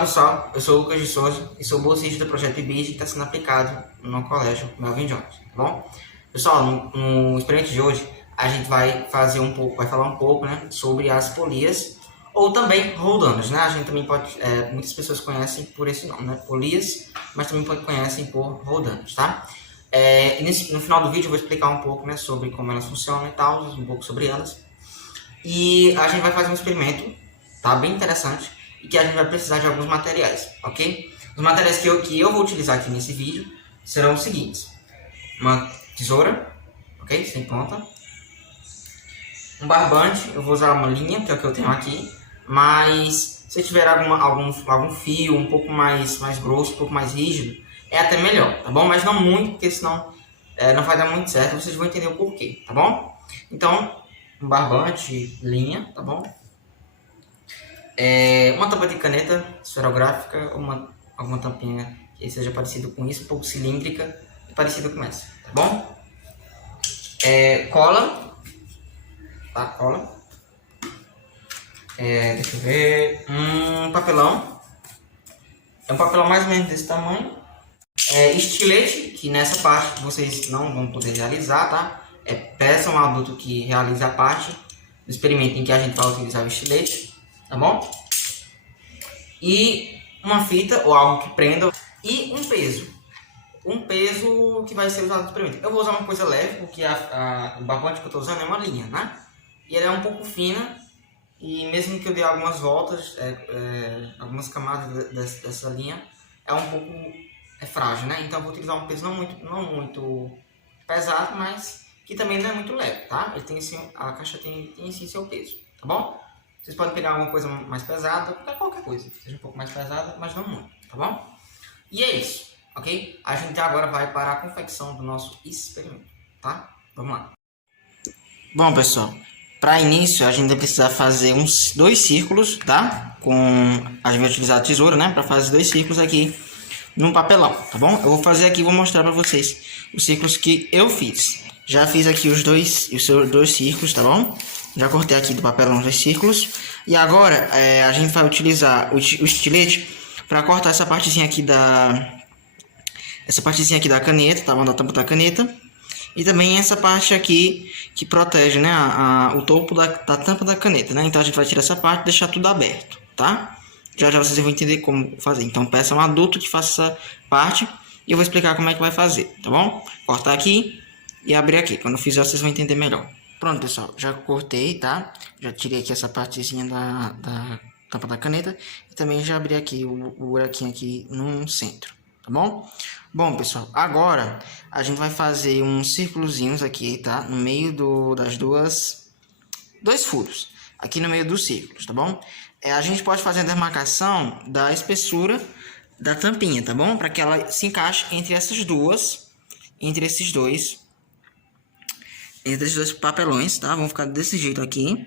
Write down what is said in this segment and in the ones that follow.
pessoal, eu sou o Lucas de Souza e sou bolsista do projeto IBIS que está sendo aplicado no colégio Melvin Jones, tá bom? Pessoal, no experimento de hoje a gente vai falar um pouco, né, sobre as polias ou também roldanas, né? A gente também pode, muitas pessoas conhecem por esse nome, né, polias, mas também conhecem por roldanas, tá? No final do vídeo eu vou explicar um pouco, né, sobre como elas funcionam e tal, um pouco sobre elas. E a gente vai fazer um experimento, tá? Bem interessante, e que a gente vai precisar de alguns materiais, ok? Os materiais que eu vou utilizar aqui nesse vídeo serão os seguintes: uma tesoura, ok? Sem ponta. Um barbante, eu vou usar uma linha, que é o que eu tenho aqui, mas se tiver algum fio um pouco mais grosso, um pouco mais rígido, é até melhor, tá bom? Mas não muito, porque senão não vai dar muito certo, vocês vão entender o porquê, tá bom? Então, um barbante, linha, tá bom? Uma tampa de caneta esferográfica, alguma tampinha que seja parecida com isso, um pouco cilíndrica e parecida com essa, tá bom? Cola, tá? Cola. Deixa eu ver, um papelão, é um papelão mais ou menos desse tamanho. Estilete, que nessa parte vocês não vão poder realizar, tá? Peça um adulto que realize a parte do experimento em que a gente vai utilizar o estilete, tá bom? E uma fita ou algo que prenda e um peso que vai ser usado no experimento. Eu vou usar uma coisa leve, porque o barbante que eu estou usando é uma linha, né? E ela é um pouco fina, e mesmo que eu dê algumas voltas, algumas camadas dessa linha, é um pouco frágil, né? Então eu vou utilizar um peso não muito pesado, mas que também não é muito leve, tá? Ele tem assim, a caixa tem sim seu peso, tá bom? Vocês podem pegar alguma coisa mais pesada, qualquer coisa, seja um pouco mais pesada, mas não muito, tá bom? E é isso, ok? A gente agora vai para a confecção do nosso experimento, tá? Vamos lá. Bom, pessoal, para início a gente vai precisar fazer dois círculos, tá? A gente vai utilizar a tesoura, né? Para fazer dois círculos aqui no papelão, tá bom? Eu vou fazer aqui, vou mostrar para vocês os círculos que eu fiz. Já fiz aqui os dois círculos, tá bom? Já cortei aqui do papelão os dois círculos. E agora a gente vai utilizar o estilete para cortar essa partezinha aqui da caneta, tá bom? Da tampa da caneta. E também essa parte aqui que protege, né, o topo da tampa da caneta, né? Então a gente vai tirar essa parte e deixar tudo aberto, tá? Já vocês vão entender como fazer. Então peça um adulto que faça essa parte e eu vou explicar como é que vai fazer, tá bom? Cortar aqui e abrir aqui. Quando eu fizer vocês vão entender melhor. Pronto, pessoal, já cortei, tá? Já tirei aqui essa partezinha da tampa da caneta e também já abri aqui o buraquinho aqui no centro, tá bom? Bom, pessoal, agora a gente vai fazer uns círculozinhos aqui, tá? No meio dois furos, aqui no meio dos círculos, tá bom? A gente pode fazer a demarcação da espessura da tampinha, tá bom? Para que ela se encaixe entre esses dois papelões, tá? Vão ficar desse jeito aqui,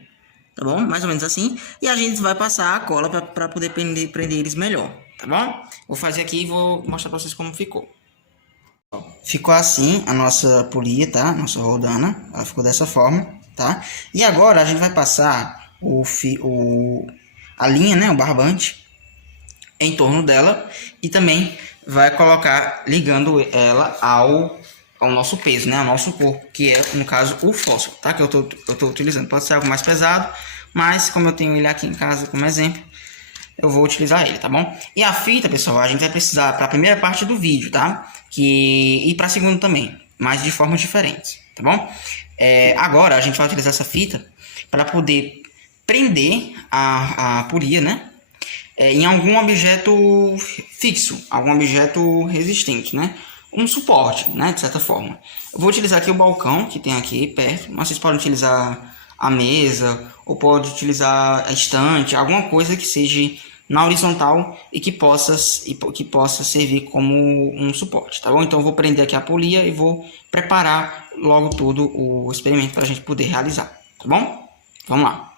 tá bom? Mais ou menos assim. E a gente vai passar a cola para poder prender eles melhor, tá bom? Vou fazer aqui e vou mostrar para vocês como ficou. Ficou assim a nossa polia, tá? Nossa roldana, ela ficou dessa forma, tá? E agora a gente vai passar a linha, né? O barbante em torno dela e também vai colocar ligando ela ao nosso peso, né? Ao nosso corpo, que é, no caso, o fósforo, tá? Que eu tô utilizando. Pode ser algo mais pesado, mas como eu tenho ele aqui em casa como exemplo, eu vou utilizar ele, tá bom? E a fita, pessoal, a gente vai precisar para a primeira parte do vídeo, tá? E para a segunda também, mas de formas diferentes, tá bom? Agora a gente vai utilizar essa fita para poder prender a polia, né? Em algum objeto fixo, algum objeto resistente, né? Um suporte, né? De certa forma. Eu vou utilizar aqui o balcão que tem aqui perto, mas vocês podem utilizar a mesa ou pode utilizar a estante, alguma coisa que seja na horizontal e que possa servir como um suporte, tá bom? Então eu vou prender aqui a polia e vou preparar logo todo o experimento para a gente poder realizar, tá bom? Vamos lá.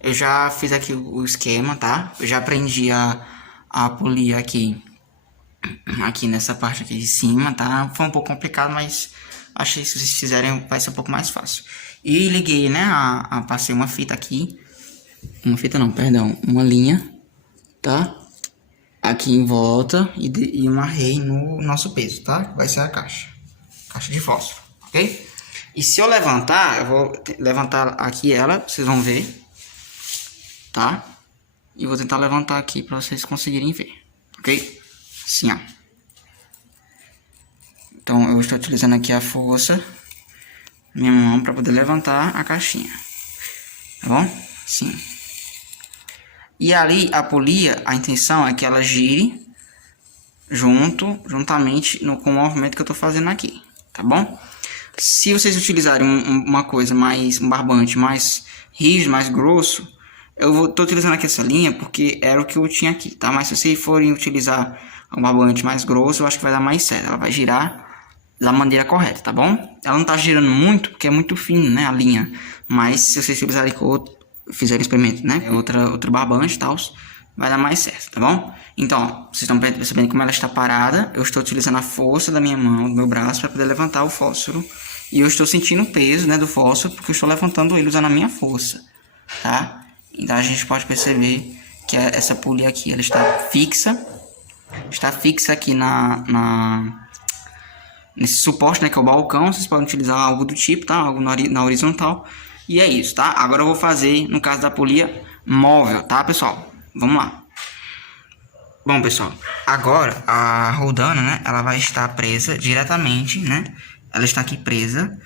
Eu já fiz aqui o esquema, tá? Eu já prendi a polia aqui nessa parte aqui de cima, tá? Foi um pouco complicado, mas achei que se vocês fizerem vai ser um pouco mais fácil. E liguei, né? Passei uma fita aqui. Uma fita não, perdão. Uma linha, tá? aqui em volta e amarrei no nosso peso, tá? Vai ser a caixa de fósforo, ok? E se eu levantar, eu vou levantar aqui ela, vocês vão ver, tá? E vou tentar levantar aqui para vocês conseguirem ver, ok? Assim, ó. Então eu estou utilizando aqui a força da minha mão para poder levantar a caixinha, tá bom? Sim. E ali a polia, a intenção é que ela gire juntamente com o movimento que eu estou fazendo aqui, tá bom? Se vocês utilizarem uma coisa um barbante mais rígido, mais grosso, eu estou utilizando aqui essa linha porque era o que eu tinha aqui, tá? Mas se vocês forem utilizar um barbante mais grosso, eu acho que vai dar mais certo. Ela vai girar da maneira correta, tá bom? Ela não tá girando muito porque é muito fino, né, a linha. Mas se vocês utilizarem com outro, fizerem experimento, né, outro barbante e tal, vai dar mais certo, tá bom? Então, ó, vocês estão percebendo como ela está parada. Eu estou utilizando a força da minha mão, do meu braço, para poder levantar o fósforo. E eu estou sentindo o peso, né, do fósforo, porque eu estou levantando ele usando a minha força, tá? Então a gente pode perceber que essa polia aqui, ela está fixa aqui nesse suporte, né, que é o balcão. Vocês podem utilizar algo do tipo, tá? Algo na horizontal. E é isso, tá? Agora eu vou fazer, no caso da polia, móvel, tá, pessoal? Vamos lá. Bom, pessoal, agora a roldana, né, ela vai estar presa diretamente, né? Ela está aqui presa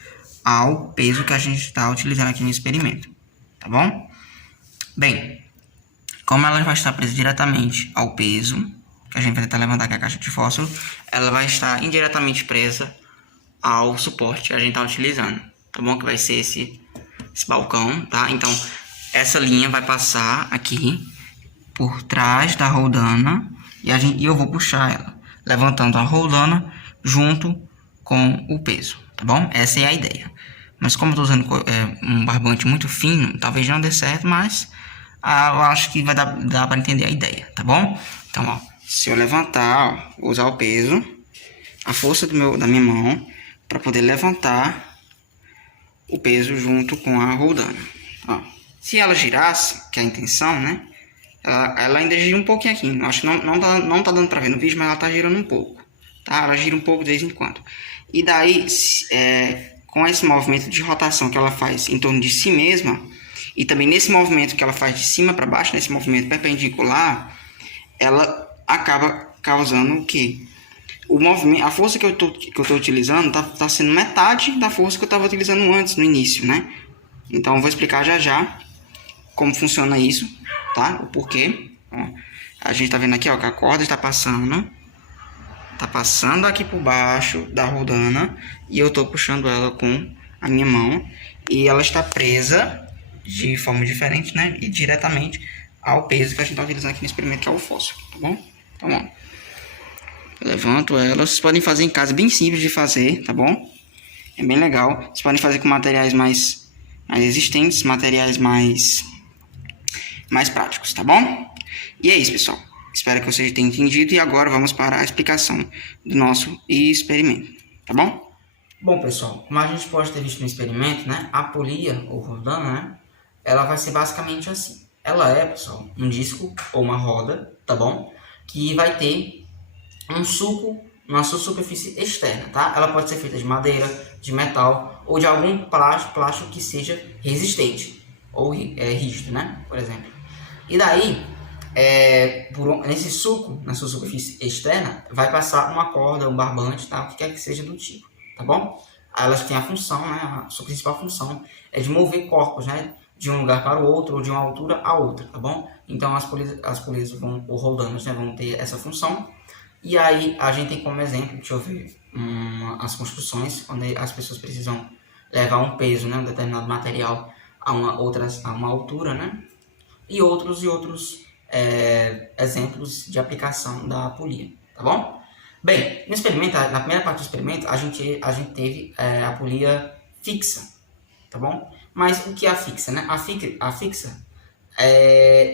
ao peso que a gente está utilizando aqui no experimento, tá bom? Bem, como ela vai estar presa diretamente ao peso que a gente vai tentar levantar aqui a caixa de fósforo, ela vai estar indiretamente presa ao suporte que a gente está utilizando, tá bom? Que vai ser esse balcão, tá? Então, essa linha vai passar aqui por trás da roldana e eu vou puxar ela, levantando a roldana junto com o peso, tá bom? Essa é a ideia. Mas como eu estou usando um barbante muito fino, talvez não dê certo, mas eu acho que vai dar para entender a ideia, tá bom? Então, ó, se eu levantar, ó, usar o peso, a força da minha mão, para poder levantar o peso junto com a roldana. Ó, se ela girasse, que é a intenção, né? Ela ainda gira um pouquinho aqui. Acho que não tá dando para ver no vídeo, mas ela tá girando um pouco, tá? Ela gira um pouco de vez em quando. E daí, com esse movimento de rotação que ela faz em torno de si mesma, e também nesse movimento que ela faz de cima para baixo, nesse movimento perpendicular, ela acaba causando o quê? O movimento, a força que eu tô utilizando tá sendo metade da força que eu estava utilizando antes, no início, né? Então eu vou explicar já como funciona isso, tá? O porquê. Ó, a gente tá vendo aqui, ó, que a corda está passando aqui por baixo da roldana e eu tô puxando ela com a minha mão e ela está presa de forma diferente, né? E diretamente ao peso que a gente tá utilizando aqui no experimento, que é o fósforo, tá bom? Então, ó, eu levanto ela. Vocês podem fazer em casa, bem simples de fazer, tá bom? É bem legal. Vocês podem fazer com materiais mais resistentes, materiais mais práticos, tá bom? E é isso, pessoal. Espero que vocês tenham entendido e agora vamos para a explicação do nosso experimento, tá bom? Bom, pessoal, como a gente pode ter visto no experimento, né, a polia ou roldana, né, ela vai ser basicamente assim. Ela é, pessoal, um disco ou uma roda, tá bom? Que vai ter um suco na sua superfície externa, tá? Ela pode ser feita de madeira, de metal ou de algum plástico que seja resistente ou rígido, né? Por exemplo. E daí, nesse suco, na sua superfície externa, vai passar uma corda, um barbante, tá? O que quer que seja do tipo, tá bom? Elas têm a função, né? A sua principal função é de mover corpos, né? De um lugar para o outro ou de uma altura a outra, tá bom? Então as polias ou roldanas, né, vão ter essa função. E aí a gente tem como exemplo, deixa eu ver, as construções, onde as pessoas precisam levar um peso, né, um determinado material a uma altura, né? E outros exemplos de aplicação da polia, tá bom? Bem, no experimento, na primeira parte do experimento, a gente teve a polia fixa, tá bom? Mas o que é a fixa, né? A fixa,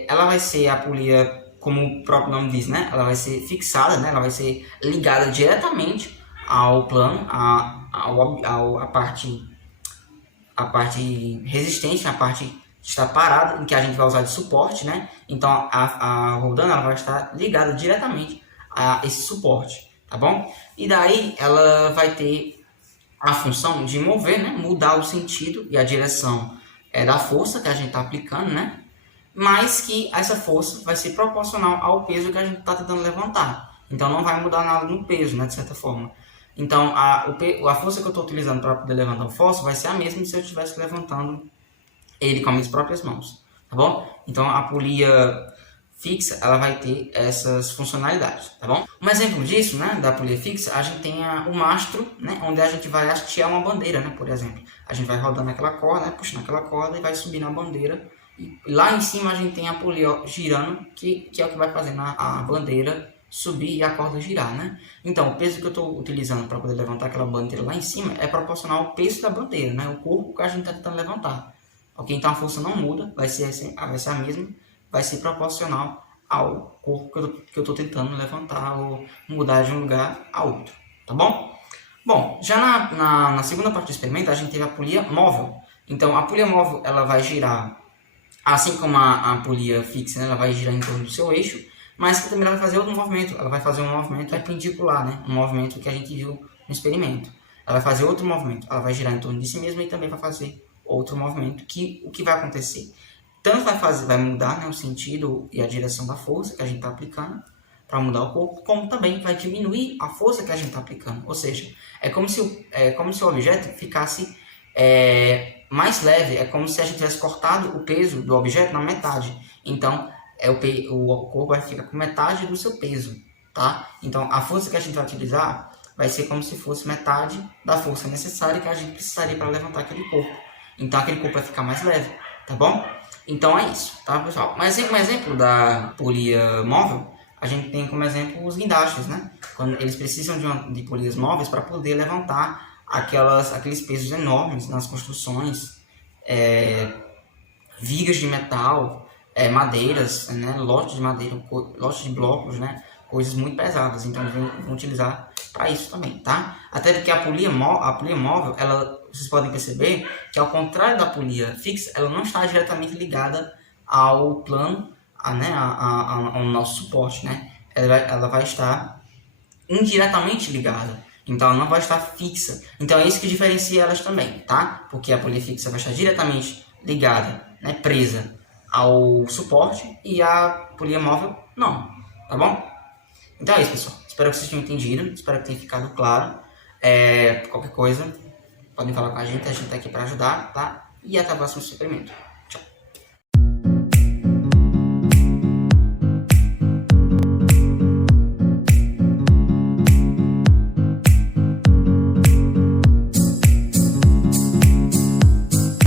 ela vai ser a polia, como o próprio nome diz, né? Ela vai ser fixada, né? Ela vai ser ligada diretamente ao plano, a parte resistente, a parte estar parado, em que a gente vai usar de suporte, né? Então a roldana ela vai estar ligada diretamente a esse suporte, tá bom? E daí ela vai ter a função de mover, né? Mudar o sentido e a direção da força que a gente está aplicando, né? Mas que essa força vai ser proporcional ao peso que a gente está tentando levantar. Então não vai mudar nada no peso, né, de certa forma. Então a força que eu estou utilizando para poder levantar o fósforo vai ser a mesma se eu estivesse levantando ele com as minhas próprias mãos, tá bom? Então a polia fixa ela vai ter essas funcionalidades, tá bom? Um exemplo disso, né, da polia fixa, a gente tem o mastro, né, onde a gente vai hastear uma bandeira, né, por exemplo. A gente vai rodando aquela corda, né, puxando aquela corda e vai subindo a bandeira. E lá em cima a gente tem a polia girando, que é o que vai fazendo a bandeira subir e a corda girar, né? Então, o peso que eu estou utilizando para poder levantar aquela bandeira lá em cima é proporcional ao peso da bandeira, né? O corpo que a gente está tentando levantar. Ok? Então, a força não muda, vai ser a mesma, vai ser proporcional ao corpo que eu estou tentando levantar ou mudar de um lugar a outro, tá bom? Bom, já na segunda parte do experimento, a gente teve a polia móvel. Então, a polia móvel ela vai girar, assim como a polia fixa, né, ela vai girar em torno do seu eixo, mas que também ela vai fazer outro movimento. Ela vai fazer um movimento perpendicular, né? Um movimento que a gente viu no experimento. Ela vai fazer outro movimento. Ela vai girar em torno de si mesma e também vai fazer outro movimento. O que vai acontecer? Tanto vai mudar, né, o sentido e a direção da força que a gente está aplicando para mudar o corpo, como também vai diminuir a força que a gente está aplicando. Ou seja, é como se o objeto ficasse mais leve, é como se a gente tivesse cortado o peso do objeto na metade. Então, o corpo vai ficar com metade do seu peso, tá? Então, a força que a gente vai utilizar vai ser como se fosse metade da força necessária que a gente precisaria para levantar aquele corpo. Então, aquele corpo vai ficar mais leve, tá bom? Então, é isso, tá, pessoal? Mas como exemplo da polia móvel, a gente tem como exemplo os guindastes, né? Quando eles precisam de polias móveis para poder levantar aqueles pesos enormes nas construções, vigas de metal, madeiras, né, lotes de madeira, lotes de blocos, né, coisas muito pesadas. Então eles vão utilizar para isso também, tá? Até porque a polia móvel, vocês podem perceber que ao contrário da polia fixa, ela não está diretamente ligada ao plano, ao nosso suporte, né? Ela vai estar indiretamente ligada. Então ela não vai estar fixa. Então é isso que diferencia elas também, tá? Porque a polia fixa vai estar diretamente ligada, né, presa ao suporte, e a polia móvel não, tá bom? Então é isso, pessoal. Espero que vocês tenham entendido, espero que tenha ficado claro. Qualquer coisa, podem falar com a gente tá aqui para ajudar, tá? E até o próximo experimento.